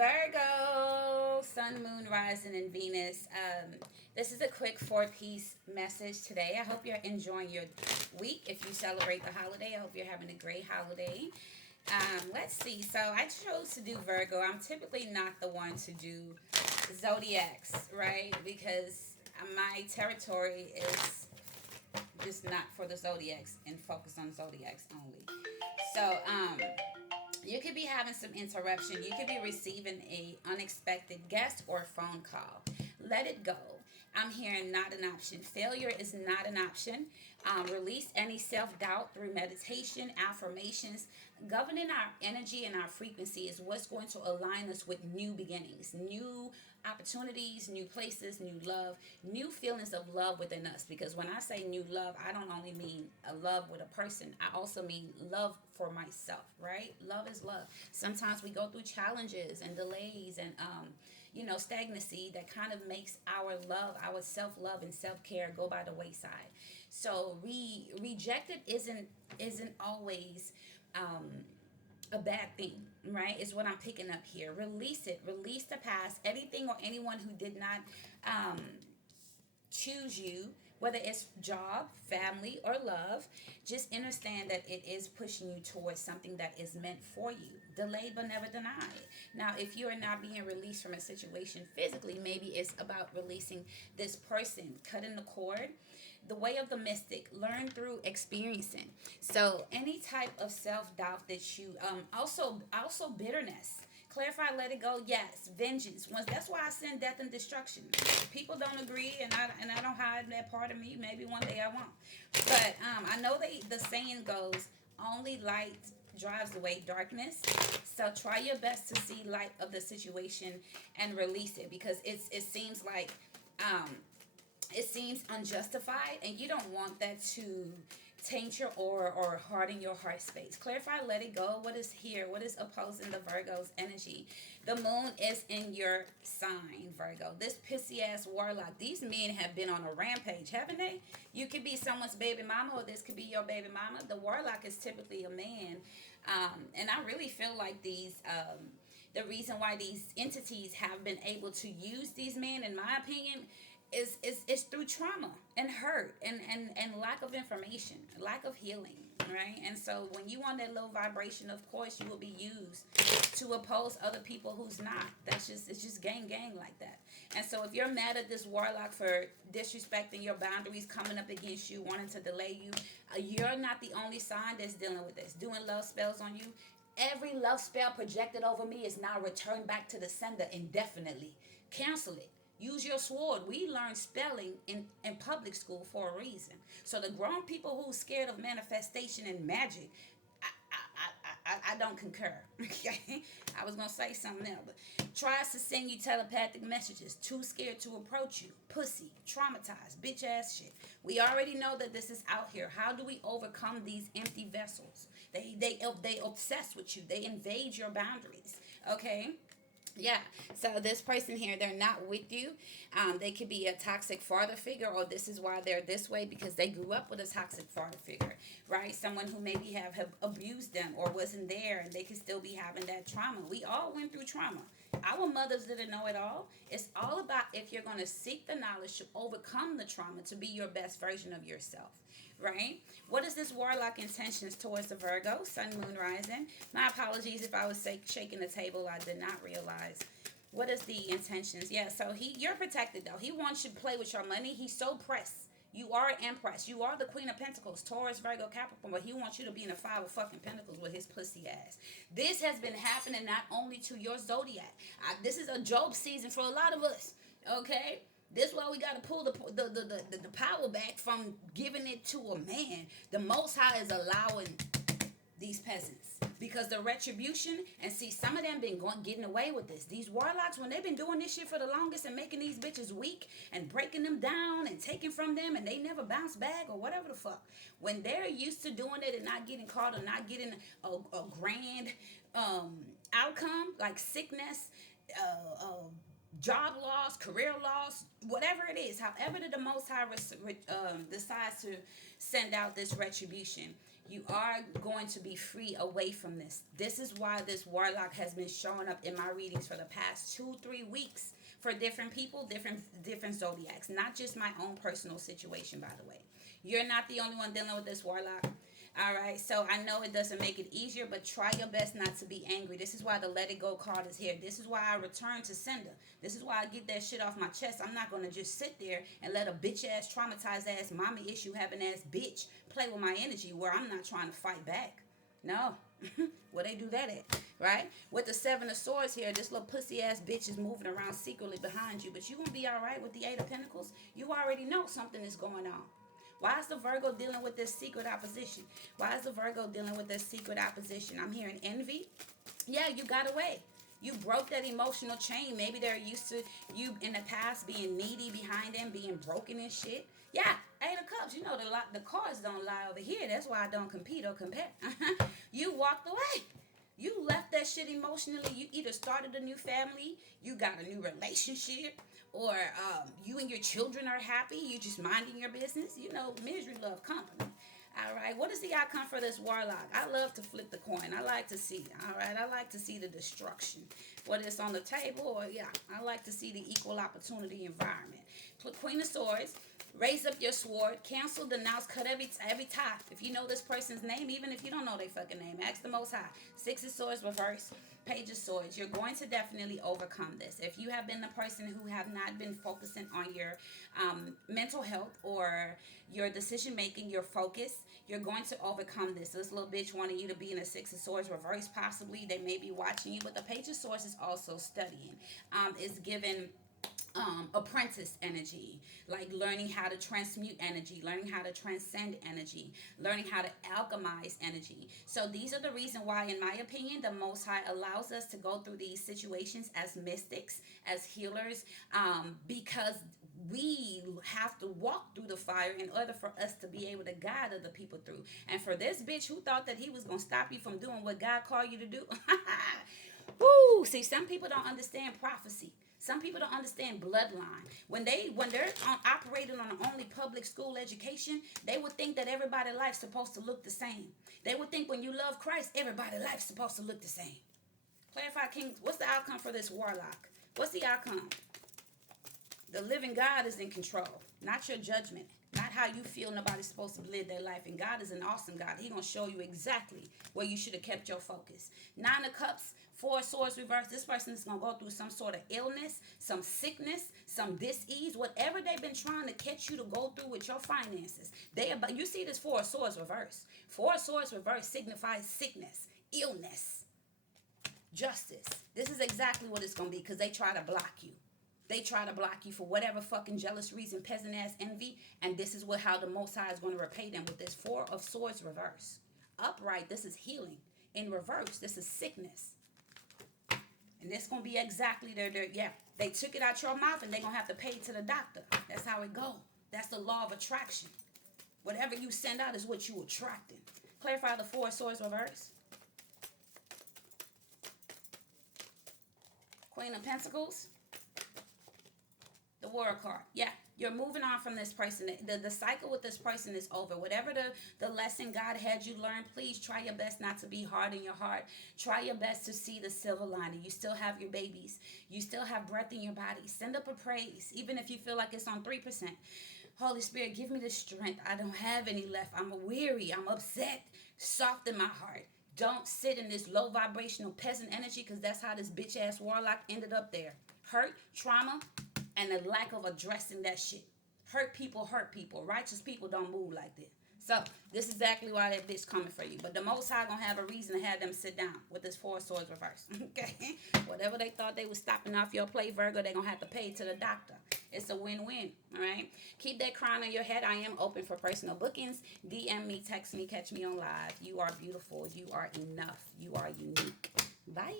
Virgo, Sun, Moon, Rising, and Venus. This is a quick four-piece message today. I hope you're enjoying your week. If you celebrate the holiday, I hope you're having a great holiday. Let's see. So I chose to do Virgo. I'm typically not the one to do zodiacs, right? Because my territory is just not for the zodiacs and focus on zodiacs only. So, you could be having some interruption. You could be receiving a unexpected guest or phone call. Let it go. I'm hearing not an option. Failure is not an option. Release any self doubt through meditation, affirmations. Governing our energy and our frequency is what's going to align us with new beginnings, new opportunities, new places, new love, new feelings of love within us. Because when I say new love, I don't only mean a love with a person, I also mean love for myself, right? Love is love. Sometimes we go through challenges and delays and stagnancy that kind of makes our love, our self-love and self-care go by the wayside. So rejected isn't always um, a bad thing, right? Is what I'm picking up here. Release it. Release the past. Anything or anyone who did not um, choose you, whether it's job, family, or love, just understand that it is pushing you towards something that is meant for you. Delayed but never denied. Now, if you are not being released from a situation physically, maybe it's about releasing this person, cutting the cord. The way of the mystic, learn through experiencing. So any type of self-doubt that you also bitterness. Clarify, let it go. Yes, vengeance. Once that's why I send death and destruction. People don't agree, and I don't hide that part of me. Maybe one day I won't. But I know the saying goes, only light drives away darkness. So try your best to see light of the situation and release it because it seems like um, it seems unjustified and you don't want that to taint your aura or harden your heart space. Clarify, let it go. What is here? What is opposing the Virgo's energy? The moon is in your sign, Virgo. This pissy ass warlock. These men have been on a rampage, haven't they? You could be someone's baby mama, or this could be your baby mama. The warlock is typically a man, and I really feel like the reason why these entities have been able to use these men, in my opinion, is through trauma and hurt and lack of information, lack of healing, right? And so when you want that low vibration, of course you will be used to oppose other people who's not. It's just gang like that. And so if you're mad at this warlock for disrespecting your boundaries, coming up against you, wanting to delay you, you're not the only sign that's dealing with this. Doing love spells on you. Every love spell projected over me is now returned back to the sender indefinitely. Cancel it. Use your sword. We learn spelling in public school for a reason. So the grown people who's scared of manifestation and magic, I don't concur. Okay, I was gonna say something else, but tries to send you telepathic messages. Too scared to approach you. Pussy, traumatized, bitch ass shit. We already know that this is out here. How do we overcome these empty vessels? They obsess with you. They invade your boundaries. Okay. Yeah, so this person here, they're not with you. They could be a toxic father figure, or this is why they're this way because they grew up with a toxic father figure, right? Someone who maybe have abused them or wasn't there, and they could still be having that trauma. We all went through trauma. Our mothers didn't know it all. It's all about if you're going to seek the knowledge to overcome the trauma to be your best version of yourself, right? What is this warlock intentions towards the Virgo, Sun, Moon, Rising? My apologies if I was shaking the table. I did not realize. What is the intentions? Yeah, so you're protected though. He wants you to play with your money. He's so pressed. You are empress. You are the Queen of Pentacles, Taurus, Virgo, Capricorn, but he wants you to be in a five of fucking Pentacles with his pussy ass. This has been happening not only to your zodiac. This is a Job season for a lot of us. Okay. This is why we got to pull the power back from giving it to a man. The Most High is allowing these peasants because the retribution, and see, some of them been getting away with this. These warlocks, when they've been doing this shit for the longest and making these bitches weak and breaking them down and taking from them, and they never bounce back or whatever the fuck, when they're used to doing it and not getting caught or not getting a grand outcome like sickness, job loss, career loss, whatever it is, however the Most High decides to send out this retribution, You are going to be free away from this. This is why this warlock has been showing up in my readings for the past 2-3 weeks for different people, different zodiacs, not just my own personal situation, by the way. You're not the only one dealing with this warlock. All right, so I know it doesn't make it easier, but try your best not to be angry. This is why the let it go card is here. This is why I return to sender. This is why I get that shit off my chest. I'm not going to just sit there and let a bitch ass, traumatized ass, mommy issue having ass bitch play with my energy where I'm not trying to fight back. No. Where they do that at, right? With the 7 of Swords here, this little pussy ass bitch is moving around secretly behind you, but you gonna be all right with the 8 of Pentacles. You already know something is going on. Why is the Virgo dealing with this secret opposition? Why is the Virgo dealing with this secret opposition? I'm hearing envy. Yeah, you got away. You broke that emotional chain. Maybe they're used to you in the past being needy behind them, being broken and shit. Yeah, 8 of Cups. You know the cards don't lie over here. That's why I don't compete or compare. You walked away. You left that shit emotionally. You either started a new family, you got a new relationship, or you and your children are happy. You just minding your business. You know, misery love company. All right, what is the outcome for this warlock? I love to flip the coin. I like to see. All right, I like to see the destruction. Whether it's on the table or, yeah, I like to see the equal opportunity environment. Queen of Swords. Raise up your sword, cancel, denounce, cut every tie. If you know this person's name, even if you don't know their fucking name, ask the Most High. 6 of Swords reverse, Page of Swords. You're going to definitely overcome this. If you have been the person who have not been focusing on your mental health or your decision making, your focus, you're going to overcome this. This little bitch wanted you to be in a 6 of Swords reverse, possibly. They may be watching you, but the Page of Swords is also studying. It's given apprentice energy, like learning how to transmute energy, learning how to transcend energy, learning how to alchemize energy. So these are the reason why, in my opinion, the Most High allows us to go through these situations as mystics, as healers, because we have to walk through the fire in order for us to be able to guide other people through. And for this bitch who thought that he was going to stop you from doing what God called you to do, woo! See, some people don't understand prophecy. Some people don't understand bloodline. When they're operating on only public school education, they would think that everybody's life's supposed to look the same. They would think when you love Christ, everybody's life's supposed to look the same. Clarify, King. What's the outcome for this warlock? What's the outcome? The living God is in control, not your judgment, not how you feel nobody's supposed to live their life. And God is an awesome God. He's going to show you exactly where you should have kept your focus. 9 of Cups, 4 of Swords reverse. This person is going to go through some sort of illness, some sickness, some dis-ease, whatever they've been trying to catch you to go through with your finances. You see this 4 of Swords reverse. 4 of Swords reverse signifies sickness, illness, justice. This is exactly what it's going to be, because they try to block you. They try to block you for whatever fucking jealous reason, peasant ass envy, and this is how the Most High is going to repay them with this 4 of Swords reverse. Upright, this is healing. In reverse, this is sickness. And this going to be exactly they took it out your mouth and they're going to have to pay to the doctor. That's how it go. That's the law of attraction. Whatever you send out is what you attracting. Clarify the 4 of Swords reverse. Queen of Pentacles. The World card. Yeah, you're moving on from this person. The cycle with this person is over. Whatever the lesson God had you learn, please try your best not to be hard in your heart. Try your best to see the silver lining. You still have your babies. You still have breath in your body. Send up a praise, even if you feel like it's on 3%. Holy Spirit, give me the strength. I don't have any left. I'm weary. I'm upset. Soften my heart. Don't sit in this low vibrational peasant energy, because that's how this bitch ass warlock ended up there. Hurt, trauma, and the lack of addressing that shit. Hurt people. Righteous people don't move like this. So, this is exactly why that bitch coming for you. But the Most High gonna have a reason to have them sit down with this 4 of Swords reverse. Okay? Whatever they thought they was stopping off your plate, Virgo, they gonna have to pay to the doctor. It's a win-win. All right? Keep that crown on your head. I am open for personal bookings. DM me, text me, catch me on live. You are beautiful. You are enough. You are unique. Bye.